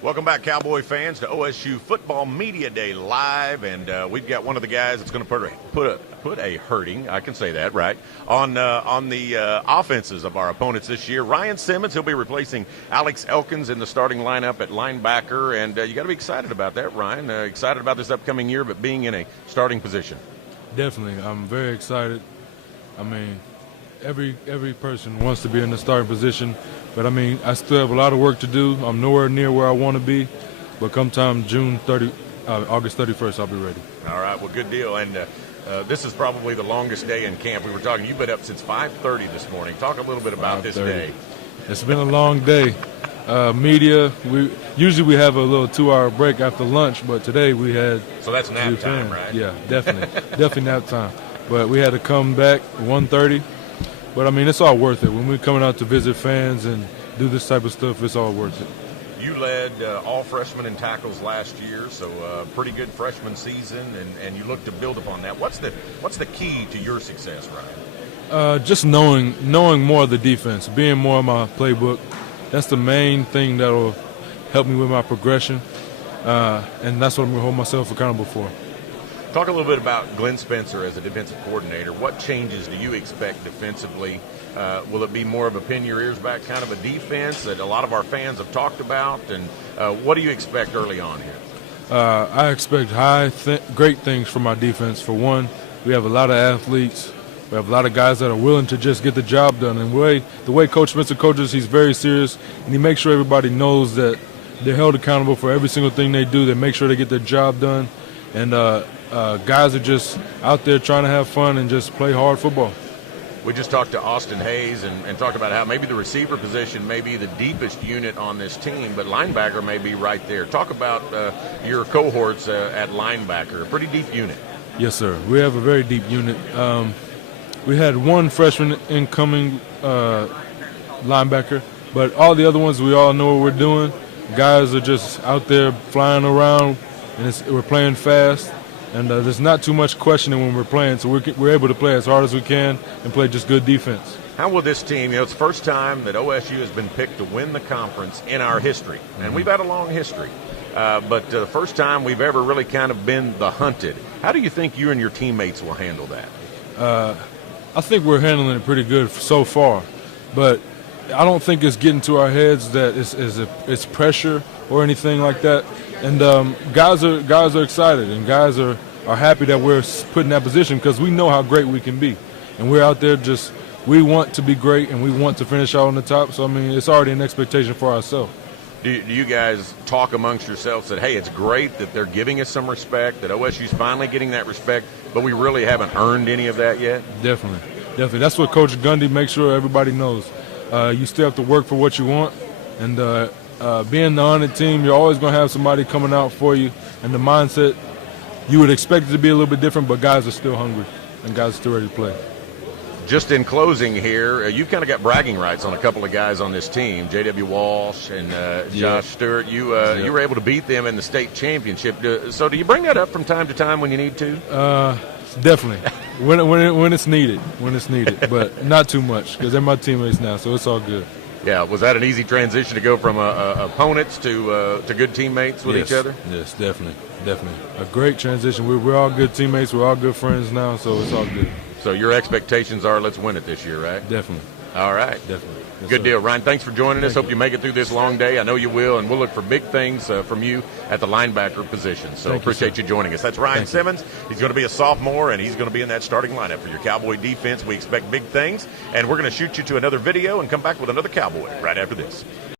Welcome back, Cowboy fans, to OSU Football Media Day Live, and we've got one of the guys that's going to put a hurting, I can say that, right, on the offenses of our opponents this year. Ryan Simmons, he'll be replacing Alex Elkins in the starting lineup at linebacker, and you got to be excited about that, Ryan. Excited about this upcoming year, but being in a starting position. Definitely, I'm very excited. I mean, every person wants to be in the starting position. But, I mean, I still have a lot of work to do. I'm nowhere near where I want to be. But come time August 31st, I'll be ready. All right, well, good deal. And this is probably the longest day in camp. We were talking, you've been up since 5:30 this morning. Talk a little bit about this day. It's been a long day. Media, usually we have a little 2-hour break after lunch, but today we had. So that's nap time, right? Yeah, definitely. Definitely nap time. But we had to come back at 1:30. But, I mean, it's all worth it. When we're coming out to visit fans and do this type of stuff, it's all worth it. You led all freshmen in tackles last year, so pretty good freshman season, and you look to build upon that. What's the key to your success, Ryan? Just knowing more of the defense, being more of my playbook. That's the main thing that will help me with my progression, and that's what I'm going to hold myself accountable for. Talk a little bit about Glenn Spencer as a defensive coordinator. What changes do you expect defensively? Will it be more of a pin your ears back kind of a defense that a lot of our fans have talked about? And what do you expect early on here? I expect great things from our defense. For one, we have a lot of athletes. We have a lot of guys that are willing to just get the job done. And the way Coach Spencer coaches, he's very serious, and he makes sure everybody knows that they're held accountable for every single thing they do. They make sure they get their job done. And guys are just out there trying to have fun and just play hard football. We just talked to Austin Hayes and talked about how maybe the receiver position may be the deepest unit on this team, but linebacker may be right there. Talk about your cohorts at linebacker, a pretty deep unit. Yes, sir. We have a very deep unit. We had one freshman incoming linebacker, but all the other ones, we all know what we're doing. Guys are just out there flying around, and we're playing fast. And there's not too much questioning when we're playing, so we're able to play as hard as we can and play just good defense. How will this team, it's the first time that OSU has been picked to win the conference in our history, and we've had a long history, but the first time we've ever really kind of been the hunted. How do you think you and your teammates will handle that? I think we're handling it pretty good so far, but I don't think it's getting to our heads that it's pressure or anything like that. And guys are excited, and guys are happy that we're put in that position because we know how great we can be. And we're out there we want to be great, and we want to finish out on the top. So, I mean, it's already an expectation for ourselves. Do you guys talk amongst yourselves that, hey, it's great that they're giving us some respect, that OSU's finally getting that respect, but we really haven't earned any of that yet? Definitely. That's what Coach Gundy makes sure everybody knows. You still have to work for what you want, and being the honored team, you're always going to have somebody coming out for you, and the mindset, you would expect it to be a little bit different, but guys are still hungry, and guys are still ready to play. Just in closing here, you've kind of got bragging rights on a couple of guys on this team, J.W. Walsh and Josh Stewart. You were able to beat them in the state championship. So do you bring that up from time to time when you need to? Definitely, when it's needed, but not too much because they're my teammates now, so it's all good. Yeah, was that an easy transition to go from opponents to good teammates with each other? Yes, definitely. A great transition. We're all good teammates. We're all good friends now, so it's all good. So your expectations are let's win it this year, right? Definitely. All right. Definitely. Yes, good sir. deal. Ryan, thanks for joining us. Hope you make it through this long day. I know you will, and we'll look for big things from you at the linebacker position. So appreciate you joining us. That's Ryan Simmons. He's going to be a sophomore, and he's going to be in that starting lineup for your Cowboy defense. We expect big things, and we're going to shoot you to another video and come back with another Cowboy right after this.